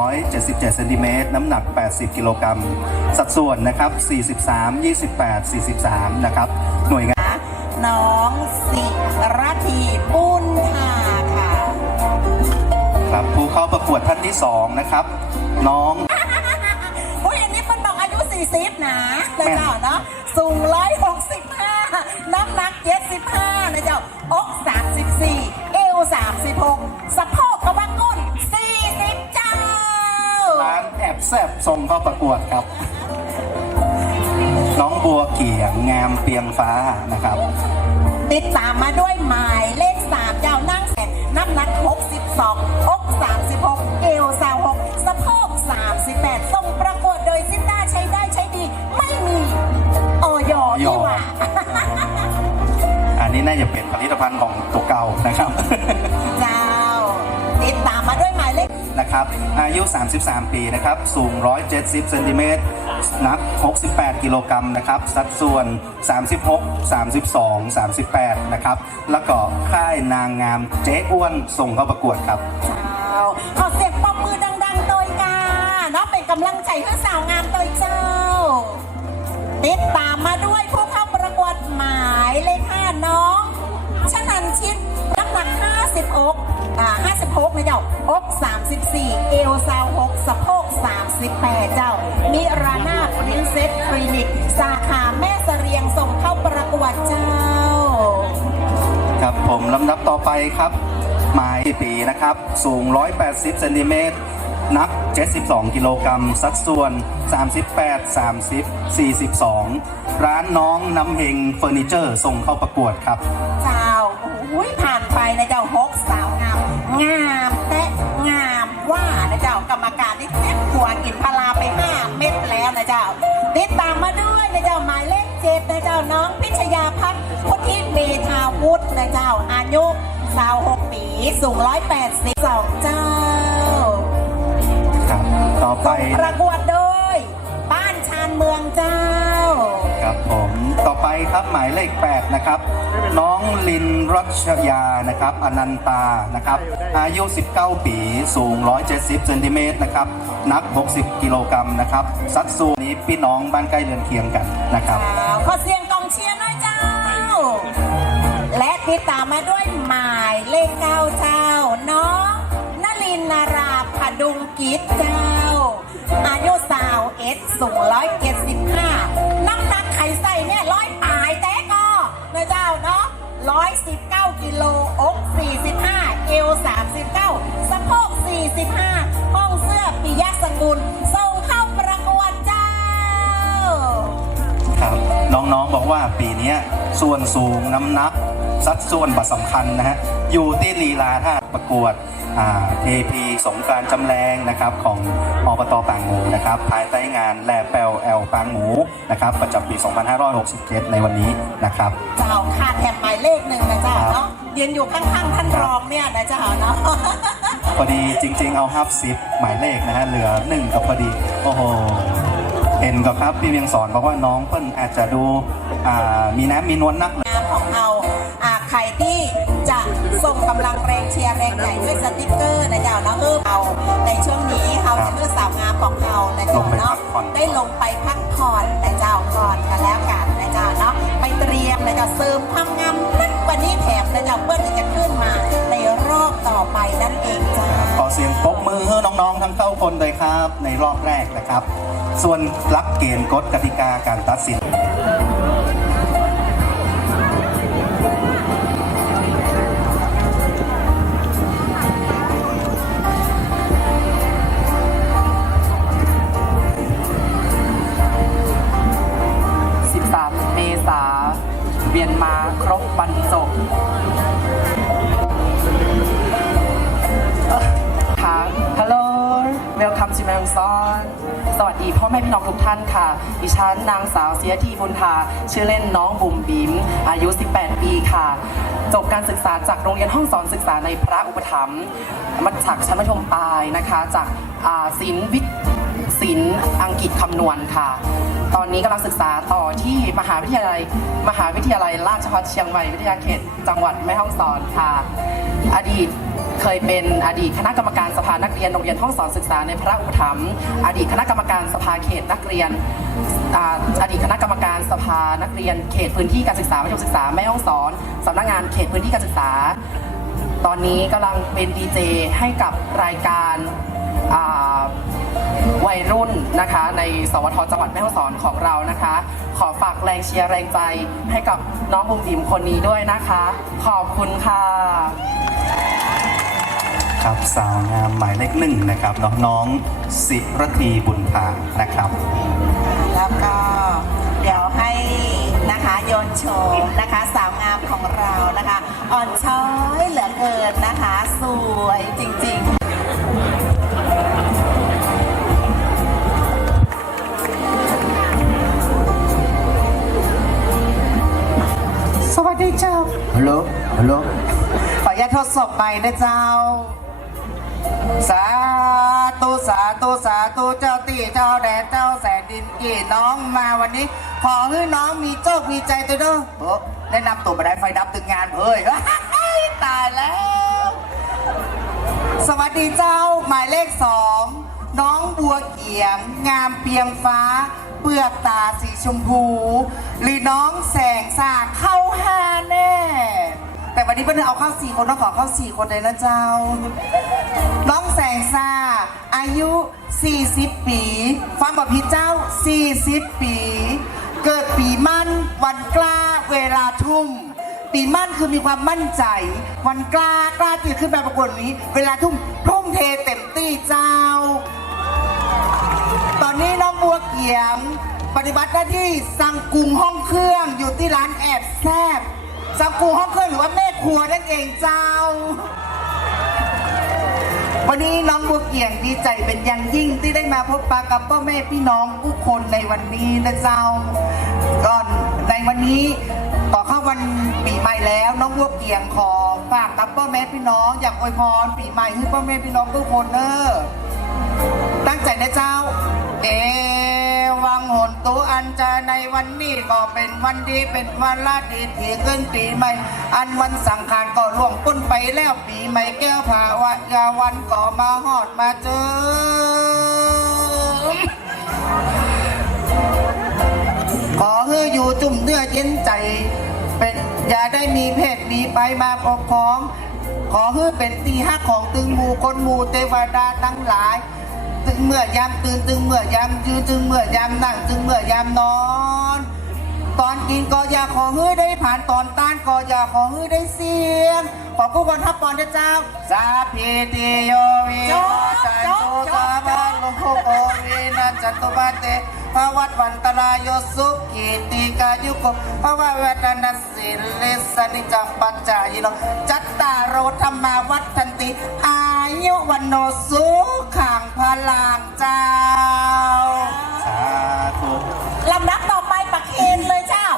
177เซนติเมตรน้ำหนัก 80 กิโลกรัม สัดส่วนนะครับ 43 28 43 นะครับ หน่วยงาน น้องสิรธีบุญธาค่ะ ครับผู้เข้าประกวดท่านที่ 2 นะครับ น้องอุ้ยอันนี้มันบอกอายุ 40 นะเลยเจ้าเนาะสูง 165 น้ำหนัก 75นะเจ้าอก34 เอว 36สะโพกกระวังก้ แอบแซบส่งเข้าประกวดครับ น้องบัวเขียงงามเปียงฟ้านะครับ ติดตามมาด้วยหมายเลข3เจ้านั่งแสนน้ำหนัก 62อก36 เอว26สะโพก38ส่งประกวดโดยซินด้าใช้ได้ใช้ดี ไม่มีออยที่ว่าอันนี้น่าจะเป็นผลิตภัณฑ์ของตัวเก่านะครับ นะครับ อายุ 33 ปีนะครับ สูง 170เซนติเมตรหนัก 68 กิโลกรัมนะครับ สัดส่วน 36 32 38 นะครับ แล้วก็ค่ายนางงามเจ๊อ้วนส่งเข้าประกวดครับขอเสียงปรบมือดังๆโดยกาเนาะเป็นกำลังใจให้สาวงามโดยเจ้า ติดตามมาด้วยผู้เข้าประกวดหมายเลขห้าน้องชนันชิด น้ำหนัก50 อกอ่า56นะเจ้า อก 34 เอว26สะโพก 38 เจ้า มิรานาปรินเซสคลินิก สาขาแม่เสรียงส่งเข้าประกวดเจ้า ครับผมลำดับต่อไปครับหมายปีนะครับ สูง 180เซนติเมตรนัก 72 กิโลกรัม สัดส่วน 38 30 42 ร้านน้องน้ำเฮงเฟอร์นิเจอร์ ส่งเข้าประกวดครับ เจ้า โอ้ยผ่านไป นะเจ้าฮกสาวงามงามแต่งามว่านะเจ้ากรรมการนี่เจ็บหัวกินพาราไปห้าเม็ดแล้วนะเจ้าติดตามมาด้วยนะเจ้าหมายเลขเจ็ดนะเจ้าน้องพิชยาพักพุทธิเมธาวุฒินะเจ้าอายุสาวหกปีสูงร้อยแปดสิบสองเจ้าครับต่อไปประกวด ไปครับหมายเลข8นะครับน้องลินรัชยานะครับอนันตานะครับอายุ 19 ปีสูง 170เซนติเมตรนะครับนัก 60 กิโลกรัมนะครับสัดส่วนนี้พี่น้องบ้านใกล้เรือนเคียงกันนะครับขอเสียงกองเชียร์หน่อยเจ้า และติดตามมาด้วยหมายเลขเก้าเจ้า น้องนลินนาราพดุงกิจเจ้า อายุสาวเอสสูง175 119กิโลอก45 เอว 39 สะโพก 45 ห้องเสื้อปิยะสกุลส่งเข้าประกวดเจ้า ครับ น้องๆบอกว่าปีนี้ส่วนสูงน้ำหนัก สัดส่วนบัตรสำคัญนะฮะอยู่ที่ลีลาท่าประกวดอ่า AP สงกรารจำแรงนะครับของอบตปางหมูนะครับภายใต้งานแลแปลแอลปางหมูนะครับประจำปี 2567 ในวันนี้นะครับ เจ้าขาดแถบหมายเลขหนึ่งนะเจ้าเนาะยืนอยู่ข้างๆท่านรองเนี่ยนะเจ้าเนาะพอดีจริงๆเอาฮับซิปหมายเลขนะฮะเหลือหนึ่งกับพอดี โอ้โหเห็นกับครับพี่เวียงสอนบอกว่าน้องเพิ่นอาจจะดูอ่ามีน้ำมีนวลนักงานของเราอ่า ใครที่จะส่งกำลังแรงเชียร์แรงใจด้วยสติกเกอร์นะเจ้าเนาะเออเอาในช่วงนี้เอาจะเพื่อสาวงามของเรานะเจ้าเนาะได้ลงไปพักผ่อนนะเจ้าก่อนกันแล้วกันนะเจ้าเนาะไปเตรียมนะเจ้าเสริมความงามนักกว่านี้แถมนะเจ้าเพื่อที่จะขึ้นมาในรอบต่อไปนั่นเองจ้าขอเสียงปรบมือให้น้องๆทั้งเก้าคนเลยครับ ในรอบแรกนะครับ ส่วนหลักเกณฑ์กฎกติกาการตัดสิน เวียนมาครบบรรจบค่ะ Hello Welcome to แมงซอนสวัสดีพ่อแม่พี่น้องทุกท่านค่ะ ดิฉันนางสาวเสียทีบุญทาชื่อเล่นน้องบุ๋มบิมอายุ 18 ปีค่ะ จบการศึกษาจากโรงเรียนห้องสอนศึกษาในพระอุปถัมภ์มาจากชั้นมัธยมปลายนะคะ จากอ่าศิลป์วิทย์ ศิลป์อังกฤษคำนวณค่ะ ตอนนี้กำลังศึกษาต่อที่มหาวิทยาลัย มหาวิทยาลัยราชภัฏเชียงใหม่วิทยาเขต จังหวัดแม่ฮ่องสอนค่ะ อดีตเคยเป็นอดีตคณะกรรมการสภานักเรียนโรงเรียนห้องสอนศึกษาในพระอุปถัมภ์อดีตคณะกรรมการสภาเขตนักเรียนอดีตคณะกรรมการสภานักเรียนเขตพื้นที่การศึกษามัธยมศึกษาแม่ฮ่องสอนสำนักงานเขตพื้นที่การศึกษา ตอนนี้กำลังเป็นดีเจให้กับรายการ วัยรุ่นนะคะ ในสวทจังหวัดแม่ฮ่องสอนของเรานะคะ ขอฝากแรงเชียร์แรงใจให้กับน้องบุ๋มบิ๋มคนนี้ด้วยนะคะ ขอบคุณค่ะ ครับสาวงามหมายเลขหนึ่งนะครับเนาะน้องสิรธีบุญพานะครับ แล้วก็เดี๋ยวให้นะคะโยนโฉมนะคะ สาวงามของเรานะคะ อ่อนช้อยเหลือเกินนะคะ สวยจริงๆ สวัสดีเจ้า ฮัลโหล ฮัลโหล ขออนุญาตทดสอบใหม่นะเจ้า สาธุสาธุสาธุเจ้าตีเจ้าแดนเจ้าแสนดินกี่น้องมาวันนี้ ขอให้น้องมีโชคมีใจตัวเด้อโอ้แนะนำตัวมาได้ไฟดับตึงงานเฮ้ยตายแล้ว สวัสดีเจ้าหมายเลขสองน้องบัวเกียง งามเปียงฟ้า เปลือกตาสีชมพู หรือน้องแสงสาเข้าห้าแน่ แต่วันนี้เพื่อนเอาเข้าสี่คนต้องขอเข้าสี่คนเลยนะเจ้า น้องแสงซาอายุ 40 ปี ฟังบอกพี่เจ้า 40 ปี เกิดปีมั่น วันกล้าเวลาทุ่ม ปีมั่นคือมีความมั่นใจ วันกล้ากล้าตื่ขึ้นมาประกวดนี้ เวลาทุ่มทุ่มเทเต็มที่เจ้า อนนี้น้องบัวเกียงปฏิบัติหน้าที่สั่งกรุงห้องเครื่องอยู่ที่ร้านแอบแซบสั่งกรุงห้องเครื่องหรือว่าแม่ครัวนั่นเองเจ้า วันนี้น้องบัวเกียงดีใจเป็นอย่างยิ่งที่ได้มาพบปะกับพ่อแม่พี่น้องผู้คนในวันนี้นะเจ้าก่อนในวันนี้ต่อเข้าวันปีใหม่แล้วน้องบัวเกียงขอฝากกับพ่อแม่พี่น้องอยากอวยพรปีใหม่ให้พ่อแม่พี่น้องทุกคนเนอะตั้งใจนะเจ้า เอวังหนตุอันจะในวันนี้ก็เป็นวันดีเป็นวันลาดีที่ขึ้นปีใหม่ อันวันสังขารก็ล่วงพ้นไปแล้วปีใหม่แก้วผาวะยาวันก็มาหอดมาเจอขอให้อยู่จุ่มเนื้อเย็นใจ เป็นอย่าได้มีเพศมีไปมาปกครอง ขอให้เป็นตีฮักของตึงหมู่คนหมู่เทวดาทั้งหลาย ตึงเมื่อยามตื่นตึงเมื่อยามยืนตึงเมื่อยามนั่งตึงเมื่อยามนอน ตอนกินก็อย่าขอให้ได้ผ่านตอนต้านก็อย่าขอให้ได้เสียง ขอผู้คนทับปอนเจ้าสาพีติโยวิโมจันตุสาบังลงโคโกวินันจันตุบาเตภวัตวันตรายโยสุกิติกายุโกภวะเวทนาสิลิสนิจังปัจจายโนจัตตารโรธรรมาวัฒนติอา ยุวันโนสุขังพลังเจ้า สาธุ ลำดับต่อไปประเคนเลยเจ้า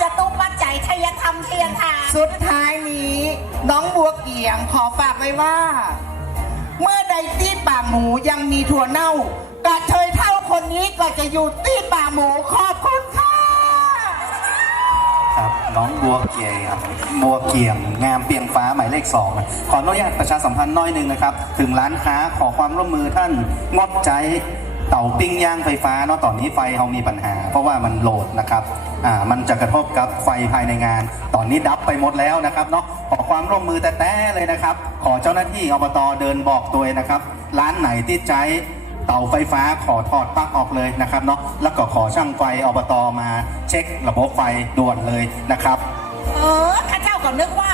จะตุ้มปัจจัยทยธรรมเทียนทานสุดท้ายนี้ น้องบัวเกียงขอฝากไว้ว่า เมื่อใดที่ป่าหมูยังมีถั่วเน่ากระเทยเท่าคนนี้ก็จะอยู่ที่ป่าหมูขอบคุณค่ะ ครับน้องบัวเกียงบัวเกียงงามเปียงฟ้าหมายเลขสองนะขออนุญาตประชาสัมพันธ์น้อยหนึ่งนะครับ ถึงร้านค้าขอความร่วมมือท่านงดใจเต่าปิ้งย่างไฟฟ้าเนาะตอนนี้ไฟเขามีปัญหา เพราะว่ามันโหลดนะครับอ่ามันจะกระทบกับไฟภายในงาน ตอนนี้ดับไปหมดแล้วนะครับเนาะขอความร่วมมือแต่แต่เลยนะครับ ขอเจ้าหน้าที่อบตเดินบอกตัวนะครับ ร้านไหนที่ใช้ เตาไฟฟ้าขอถอดปลั๊กออกเลยนะครับเนาะแล้วก็ขอช่างไฟอบตมาเช็คระบบไฟด่วนเลยนะครับ เออข้าเจ้าก็นึกว่า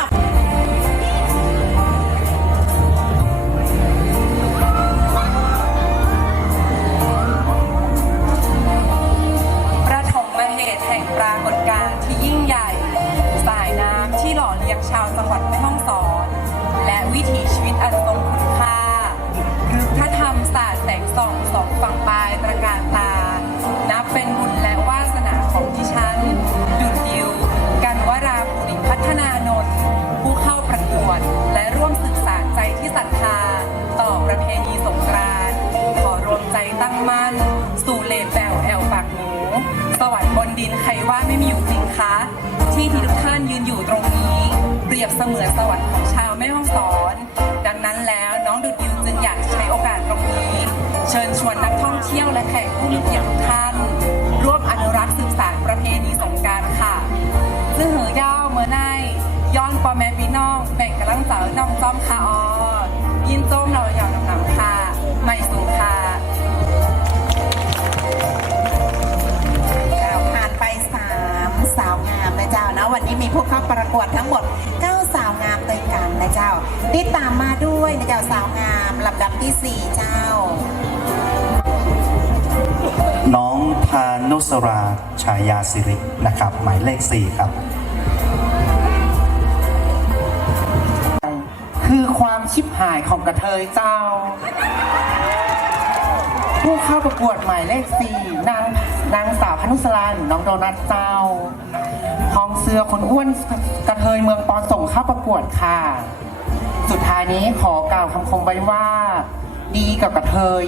ประถมมาเหตุแห่งปรากฏการณ์ที่ยิ่งใหญ่ สายน้ำที่หล่อเลี้ยงชาวจังหวัดแม่ฮ่องสอน และวิถีชีวิตอัน ส่องสองฝั่งปลายประกาศตา นับเป็นบุญและวาสนาของที่ฉัน ดุดดิว กันวาราภูริพัฒนานนท์ผู้เข้าประกวด และร่วมศึกษาใจที่ศรัทธา ต่อประเพณีสงกรานต์ขอรวมใจตั้งมั่น สู่เลแบวแอลปากหมูสวรรค์บนดินใครว่าไม่มีอยู่จริงคะ ที่ที่ทุกท่านยืนอยู่ตรงนี้ เปรียบเสมือนสวรรค์ เชิญชวนนักท่องเที่ยวและแขกผู้มีเกียรติทุกท่าน ร่วมอนุรักษ์สืบสานประเพณีสงการค่ะซึ่งเหอยาวเมื่อไนย้อนปอแม่พี่น้องแบ่งกำลังเสาน้องจอมคาออยินโจมเราอย่างนำนำค่ะไม่สูงค่ะเจ้าผ่านไปสามสาวงามนะเจ้านะวันนี้มีผู้เข้าประกวดทั้งหมด9สาวงามด้วยกันนะเจ้าติดตามมาด้วยนะเจ้าสาวงามลำดับที่4เจ้า พานุสราชายาสิรินะครับ หมายเลข 4 ครับ คือความชิบหายของกระเทยเจ้า ผู้เข้าประกวดหมายเลขสี่นางนางสาวพนุสรานน้องโดนัทเจ้าพองเสื้อคนอ้วนกระเทยเมืองปอนส่งเข้าประกวดค่ะ สุดท้ายนี้ขอกล่าวคำคมไว้ว่า ดีกับกระเทย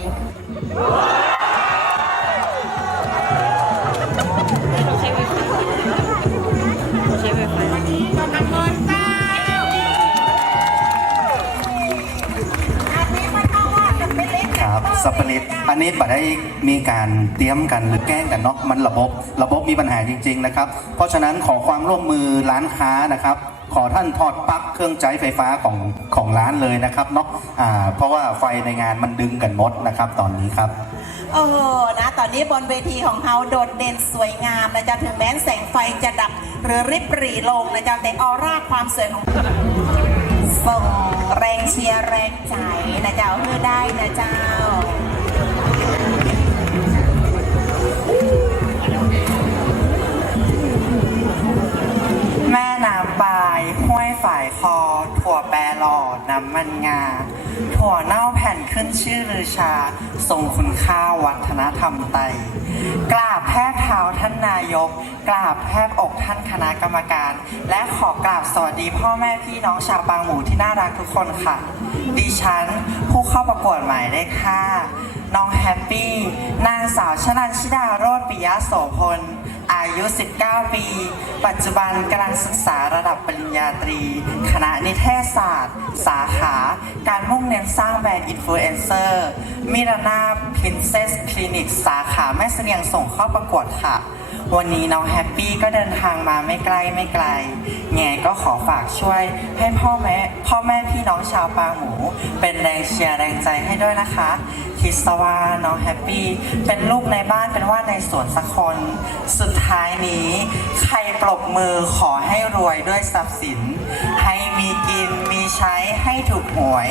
สัปริตอันนี้บัได้มีการเตรียมกันหรือแกล้งกันเนาะมันระบบระบบมีปัญหาจริง ๆ นะครับ เพราะฉะนั้นขอความร่วมมือร้านค้านะครับ ขอท่านถอดปลั๊กเครื่องใช้ไฟฟ้าของของร้านเลยนะครับเนาะอ่าเพราะว่าไฟในงานมันดึงกันหมดนะครับ ตอนนี้ครับ โอ้โหนะ ตอนนี้บนเวทีของเขาโดดเด่นสวยงามนะจ๊ะถึงแม้แสงไฟจะดับหรือริบหรี่ลงนะจ๊ะแต่ออร่าความสวยของ ส่งแรงเชียร์แรงใจนะเจ้าเพื่อได้นะเจ้าแม่น้ำปลายห้วยฝ่ายคอ ถั่วแปรหลอดน้ำมันงา ถั่วเน่าแผ่นขึ้นชื่อลือชาทรงคุณค่าวัฒนธรรมไตยกราบแทบเท้าท่านนายก กราบแทบอกท่านคณะกรรมการ และขอกราบสวัสดีพ่อแม่พี่น้องชาวบางหมูที่น่ารักทุกคนค่ะ ดิฉันผู้เข้าประกวดหมายเลขห้าน้องแฮปปี้ นางสาวชนันชิดาโรธปิยะโสพล อายุ 19 ปี ปัจจุบันกำลังศึกษาระดับปริญญาตรี คณะนิเทศศาสตร์ สาขา การมุ่งเน้นสร้างแบรนด์อินฟลูเอนเซอร์มิรานาพ i นเซสคลินิกสาขาแม่เสนียงส่งเข้าประกวดค่ะ วันนี้น้องแฮปปี้ก็เดินทางมาไม่ไกลไม่ไกลแง่ก็ขอฝากช่วยให้พ่อแม่พ่อแม่พี่น้องชาวปางหมู เป็นแรงเชียร์แรงใจให้ด้วยนะคะคิดซะว่าน้องแฮปปี้เป็นลูกในบ้านเป็นว่าในสวนสักคน สุดท้ายนี้ ใครปรบมือขอให้รวยด้วยทรัพย์สิน ให้มีกิน ใช้ให้ถูกหวย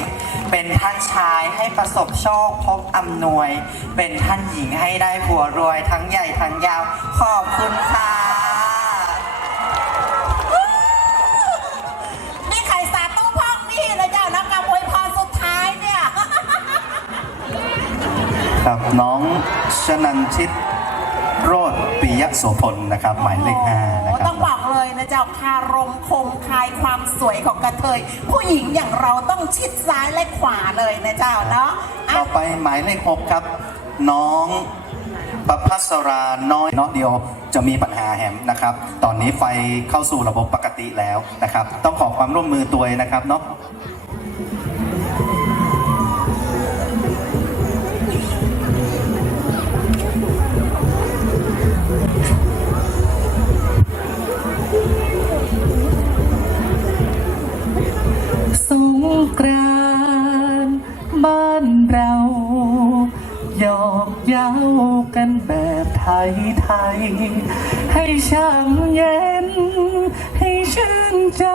เป็นท่านชายให้ประสบโชคพบอำนวย เป็นท่านหญิงให้ได้ผัวรวยทั้งใหญ่ทั้งยาว ขอบคุณค่ะ นี่ไข่สาตู้พอกนี่นะเจ้านักการอวยพรสุดท้ายเนี่ย ครับน้องชนันชิตโรธปิยะโสพลนะครับ หมายเลขห้านะครัต้บองบอกเล ยนะเจ้าคารมคมคายความสวยของกระเทย ผู้หญิงอย่างเราต้องชิดซ้ายและขวาเลยนะเจ้าเนาะอะต่อไปหมายเลขหกครับ น้องประพัสราน้อยเนาะเดียวจะมีปัญหาแหมนะครับ ตอนนี้ไฟเข้าสู่ระบบปกติแล้วนะครับ ต้องขอความร่วมมือตัวเองนะครับเนาะ กรานบ้านเราหยอกเย้ากันแบบไทยไทยๆให้ช่างเย็น ให้ชื่นใจ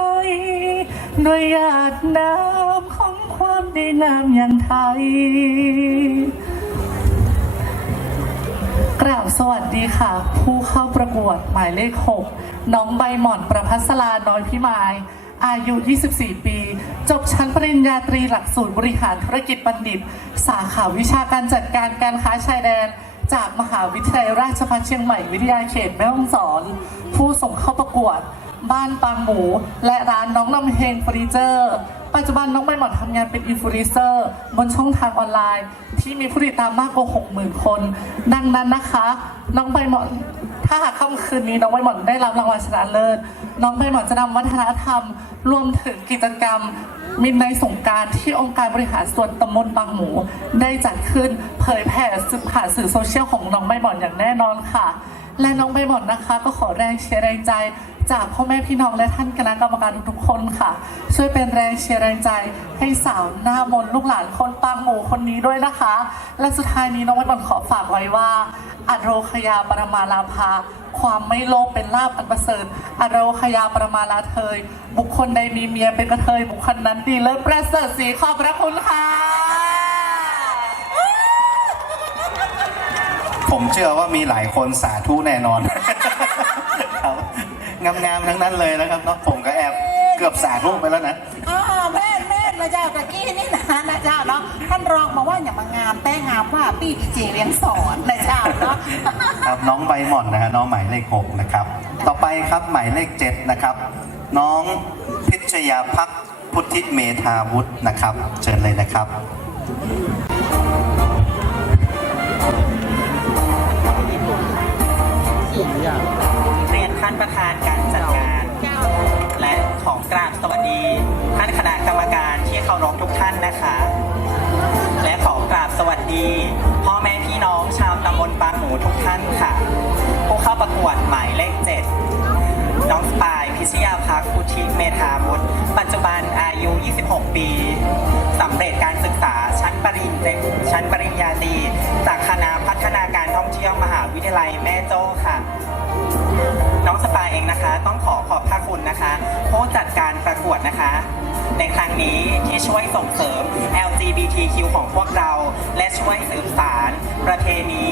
ด้วยหยาดน้ำของความดีงามอย่างไทยกราบสวัสดีค่ะ ผู้เข้าประกวดหมายเลข 6 น้องใบหม่อนประพัสลาน้อยพิมาย อายุ 24 ปี จบชั้นปริญญาตรีหลักสูตรบริหารธุรกิจบัณฑิต สาขาวิชาการจัดการการค้าชายแดน จากมหาวิทยาลัยราชภัฏเชียงใหม่วิทยาเขตแม่ฮ่องสอน ผู้ส่งเข้าประกวด บ้านปางหมู และร้านน้องลำเฮงเฟอร์นิเจอร์ ปัจจุบันน้องใบหมอนทำงานเป็นอินฟลูเอนเซอร์บนช่องทางออนไลน์ ที่มีผู้ติดตามมากกว่า 60,000 คน ดังนั้นนะคะ น้องใบหมอน ถ้าหากค่ำคืนนี้น้องใบหม่อนได้รับรางวัลชนะเลิศ น้องใบหม่อนจะนำวัฒนธรรม รวมถึงกิจกรรมมินในสงการที่องค์การบริหารส่วนตำบลบางหมู ได้จัดขึ้นเผยแผ่สื่ผ่านสื่อโซเชียลของน้องใบหม่อนอย่างแน่นอนค่ะ และน้องใบหมอนะคะ ก็ขอแรงเชียร์แรงใจ จากพ่อแม่พี่น้องและท่านคณะกรรมการทุกๆคนค่ะ ช่วยเป็นแรงเชียร์แรงใจ ให้สาวหน้ามนลูกหลานคนปางหมูคนนี้ด้วยนะคะ และสุดท้ายนี้น้องใบหมอนขอฝากไว้ว่าอโรคยาปรมาลาภาความไม่โลภเป็นลาบอันประเสริฐอโรคยาปรมาลาเทย บุคคลใดมีเมียเป็นกระเทยบุคคลนั้นดีเลิศประเสริฐสีขอบพระคุณค่ะ ผมเชื่อว่ามีหลายคนสาธุแน่นอนครับงามๆทั้งนั้นเลยนะครับเนาะผมก็แอบเกือบสาธุไปแล้วนะอ่าแม่นแม่นนะเจ้าตะกี้นี่นะนะเจ้าเนาะท่านรองมาว่าอย่ามางามแต่งามว่าปี้ดีเจเลี้ยงสอนนะเจ้าเนาะครับน้องใบหม่อนนะฮะน้องหมายเลขหกนะครับ ต่อไปครับหมายเลขเจ็ดนะครับ น้องพิชยาพักพุทธิเมธาวุฒินะครับ เชิญเลยนะครับ ประธานการจัดงาน และของกราบสวัสดี ท่านคณะกรรมการที่เคารพทุกท่านนะคะ และขอกราบสวัสดี พ่อแม่พี่น้องชาวตำบลปางหมูทุกท่านค่ะ ผู้เข้าประกวดหมายเลขเจ็ดน้องสปายพิชยาพักพุทิเมธาวุฒิปัจจุบันอายุ 26 ปีสำเร็จการศึกษาชั้นปริญญาชั้นปริญญาตรีจากคณะพัฒนาการท่องเที่ยวมหาวิทยาลัยแม่โจ้ค่ะ น้องสปายเองนะคะ ต้องขอขอบพระคุณนะคะผู้จัดการประกวดนะคะ ในครั้งนี้ที่ช่วยส่งเสริม LGBTQ ของพวกเรา และช่วยสืบสารประเพณี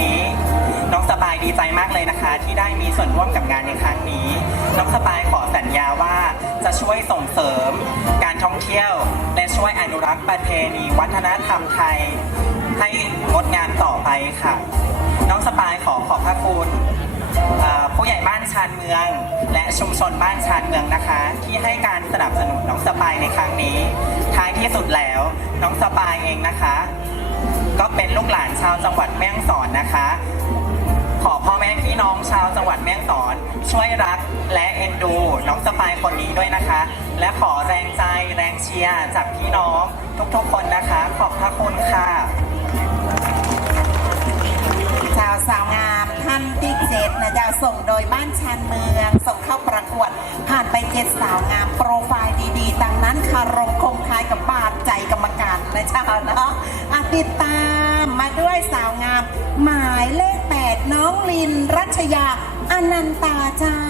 นี้ น้องสปายดีใจมากเลยนะคะ ที่ได้มีส่วนร่วมกับงานในครั้งนี้ น้องสปายขอสัญญาว่าจะช่วยส่งเสริม การท่องเที่ยว และช่วยอนุรักษ์ประเพณีวัฒนธรรมไทย ให้งดงามต่อไปค่ะ น้องสปายขอขอบพระคุณ อ่อผู้ใหญ่บ้านชานเมือง และชุมชนบ้านชานเมืองนะคะ ที่ให้การสนับสนุนน้องสปายในครั้งนี้ ท้ายที่สุดแล้วน้องสปายเองนะคะ ก็เป็นลูกหลานชาวจังหวัดแม่ฮ่องสอนนะคะ ขอพ่อแม่พี่น้องชาวจังหวัดแม่ฮ่องสอน ช่วยรักและเอ็นดู น้องสปายคนนี้ด้วยนะคะ และขอแรงใจแรงเชียร์จากพี่น้องทุกๆคนนะคะ ขอบพระคุณค่ะ ชาวสาวงาม เจ็ดนะจ๊ะส่งโดยบ้านชันเมือง ส่งเข้าประกวด ผ่านไปเจ็ดสาวงามโปรไฟล์ดีๆดังนั้นคารมคงคายกับบาดใจกรรมการนะจ๊ะเนาะะติดตามมาด้วยสาวงาม หมายเลขแปดน้องลินรัชยาอนันตาเจ้า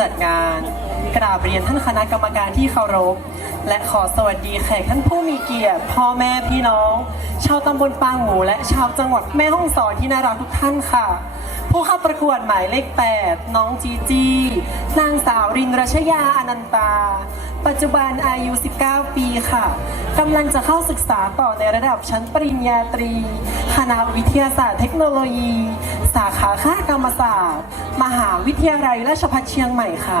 จัดงานกราบเรียนท่านคณะกรรมการที่เคารพ และขอสวัสดีแขกท่านผู้มีเกียรติ พ่อแม่พี่น้อง ชาวตำบลปางหมู และชาวจังหวัดแม่ฮ่องสอนที่น่ารักทุกท่านค่ะ ผู้เข้าประกวดหมายเลข 8 น้องจีจีนางสาวรินรัชยาอนันตา ปัจจุบันอายุ 19 ปีค่ะกำลังจะเข้าศึกษาต่อในระดับชั้นปริญญาตรี คณะวิทยาศาสตร์เทคโนโลยี สาขาคกรรมศาสตร์ มหาวิทยาลัยราชภัฏเชียงใหม่ค่ะ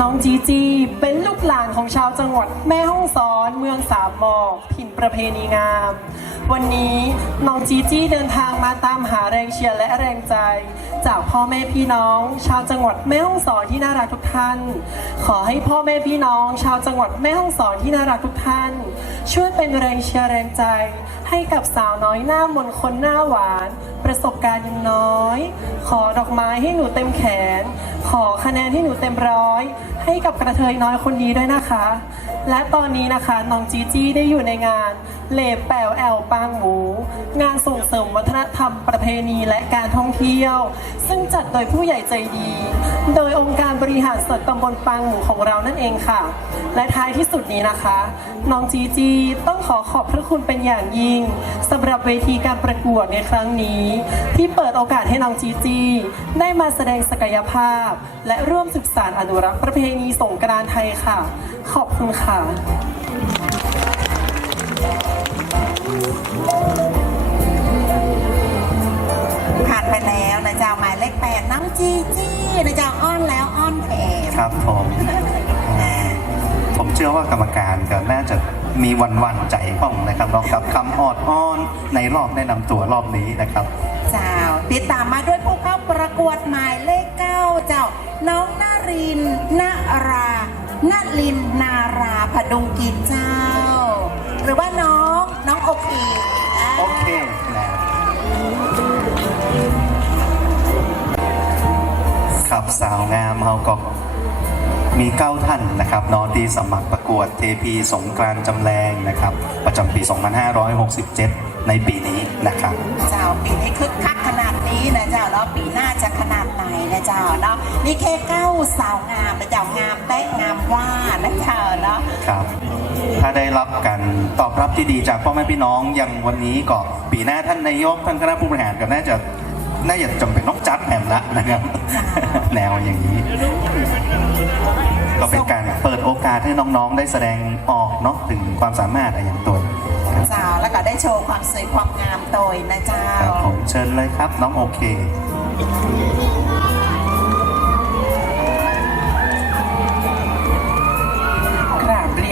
น้องจีจีเป็นลูกหลานของชาวจังหวัดแม่ฮ่องสอนเมืองสามหมอกถิ่นประเพณีงาม วันนี้น้องจีจี้เดินทางมาตามหาแรงเชียร์และแรงใจ จากพ่อแม่พี่น้อง ชาวจังหวัดแม่ฮ่องสอนที่น่ารักทุกท่าน ขอให้พ่อแม่พี่น้อง ชาวจังหวัดแม่ฮ่องสอนที่น่ารักทุกท่าน ช่วยเป็นแรงเชียร์แรงใจ ให้กับสาวน้อยหน้ามนคนหน้าหวาน ประสบการณ์ยังน้อย ขอดอกไม้ให้หนูเต็มแขน ขอคะแนนที่หนูเต็มร้อย ให้กับกระเทยน้อยคนนี้ด้วยนะคะ และตอนนี้นะคะน้องจีจี้ได้อยู่ในงานเลบแปวแอลปางหมู งานส่งเสริมวัฒนธรรมประเพณีและการท่องเที่ยว ซึ่งจัดโดยผู้ใหญ่ใจดี โดยองค์การบริหารส่วนตำบลปางหมูของเรานั่นเองค่ะ และท้ายที่สุดนี้นะคะ น้องจีจีต้องขอขอบพระคุณเป็นอย่างยิ่งสำหรับเวทีการประกวดในครั้งนี้ ที่เปิดโอกาสให้น้องจีจีได้มาแสดงศักยภาพ และร่วมศึกษาอนุรักษ์ประเพณีสงกรานไทยค่ะ ขอบคุณค่ะผ่านไปแล้วนะ ขแปดน้องจีจี้นะเจ้าอ้อนแล้วอ้อนแถมครับผมอ่าผมเชื่อว่ากรรมการก็น่าจะมีวันวันๆใจห้องนะครับน้องกับคำออดอ้อนในรอบแนะนำตัวรอบนี้นะครับ เจ้าติดตามมาด้วยผู้เข้าประกวดหมายเลขเก้าเจ้าน้องนารินนารานาลินนาราพดุงกิจเจ้า หรือว่าน้องน้องโอเคอ่าโอเค ขับ สาวงามเฮาก็มีเก้าท่านนะครับนอตีสมัครประกวดเทพีสงกรานต์จำแรงนะครับ ประจำปี 2567 ในปีนี้นะครับ เจ้าปีนี้คึกคักขนาดนี้นะเจ้าแล้วปีหน้าจะขนาดไหนนะเจ้าเนาะนี่แค่เก้าสาวงามนะเจ้างามแป๊ะงามว่านะเจ้าเนาะครับ ถ้าได้รับการตอบรับที่ดีจากพ่อแม่พี่น้องอย่างวันนี้ก็ปีหน้าท่านนายกท่านคณะผู้บริหารก็น่าจะ น่าจะจำเป็นต้องจัดแหมละนะครับ แนวอย่างนี้ ก็เป็นการเปิดโอกาสให้น้องๆ ได้แสดงออกเนาะถึงความสามารถอะไรอย่างตัวเจ้าแล้วก็ได้โชว์ความสวยความงามโดยนะเจ้าครับผมเชิญเลยครับน้องโอเค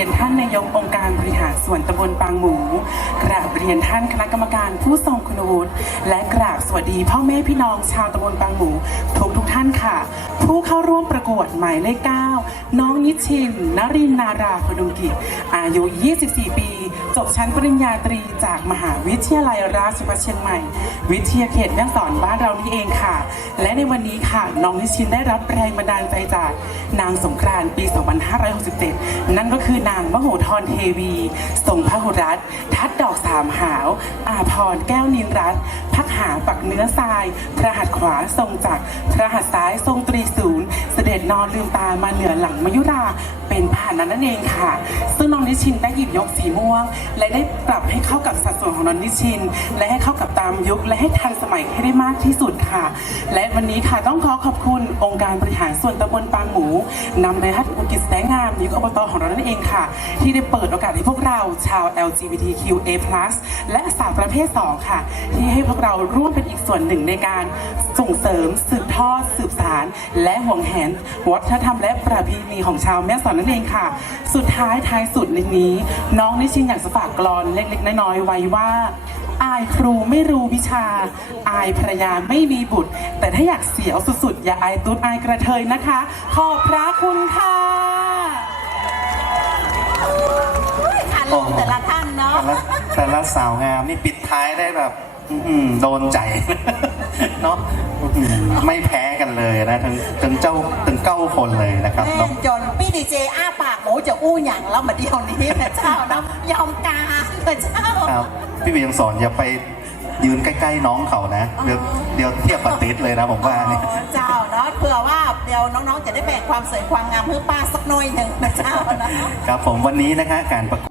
ยนท่านนายกองค์การบริหารส่วนตำบลปางหมู กราบเรียนท่านคณะกรรมการผู้ทรงคุณวุฒิและกราบสวัสดีพ่อแม่พี่น้องชาวตำบลปางหมูทุกทุกท่านค่ะ ผู้เข้าร่วมประกวดหมายเลข 9 น้องนิชินนรินนาราพดุงกิจอายุ 24 ปี จบชั้นปริญญาตรีจากมหาวิทยาลัยราชภัฏเชียงใหม่ วิทยาเขตแม่สอนบ้านเรานี่เองค่ะ และในวันนี้ค่ะน้องนิชินได้รับแรงบันดาลใจจากนางสงกรานต์ปี 2567 นั่นก็คือนางมโหธรเทวีทรงพหุรัตน์ทัดดอกสามหาว อาพรแก้วนินรัตน์พักหาปักเนื้อทราย พระหัตถ์ขวาทรงจักรพระหัตถ์ซ้ายทรงตรีศูนย์ เสด็จนอนลืมตามาเหนือหลังมยุรา เป็นผ่านนั้นนั่นเองค่ะ ซึ่งน้องนิชินได้หยิบยกสีม่วง และได้ปรับให้เข้ากับสัดส่วนของน้องนิชิน และให้เข้ากับตามยุคและให้ทันสมัยให้ได้มากที่สุดค่ะ และวันนี้ค่ะต้องขอขอบคุณองค์การบริหารส่วนตำบลปางหมูนำโดยท่านอุกิจแสงงามนายกอบตของเรานั่นเองค่ะ ที่ได้เปิดโอกาสให้พวกเราชาว LGBTQA+ และสาวประเภท 2 ค่ะ ที่ให้พวกเราร่วมเป็นอีกส่วนหนึ่งในการส่งเสริมสืบทอดสืบสารและห่วงแหนวัฒนธรรมและประเพณีของชาวแม่สอนนั่นเองค่ะ สุดท้ายท้ายสุดในนี้ น้องนิชินอยากจะฝากกลอนเล็ก ๆ น้อยๆไว้ว่า อายครูไม่รู้วิชา อายภรรยาไม่มีบุตร แต่ถ้าอยากเสียวสุดๆ อย่าอายตุ๊ดอายกระเทยนะคะ ขอบพระคุณค่ะอารมณ์แต่ละท่านเนาะ แต่ละแต่ละสาวงามนี่ปิดท้ายได้แบบ อื้อหือโดนใจ เนาะอื้อหือไม่แพ้กันเลยนะทั้งทั้งเจ้าทั้งเก้าคนเลยนะครับแม่เนาะ จนพี่ดีเจอ้าปากหมูจะอู้หยังแล้วมาเดียวนี้นะเจ้าเนาะยอมการนะเจ้า ครับพี่เวียงสอนอย่าไปยืนใกล้ๆน้องเขานะ เดี๋ยวเดี๋ยวเทียบปฏิษเลยนะผมว่าเนี่ย อ๋อเจ้าเนาะเผื่อว่าเดี๋ยวน้องๆ จะได้แบ่งความสวยความงามเพื่อป้าสักหน่อยหนึ่งนะเจ้าเนาะ ครับผมวันนี้นะคะการประกวด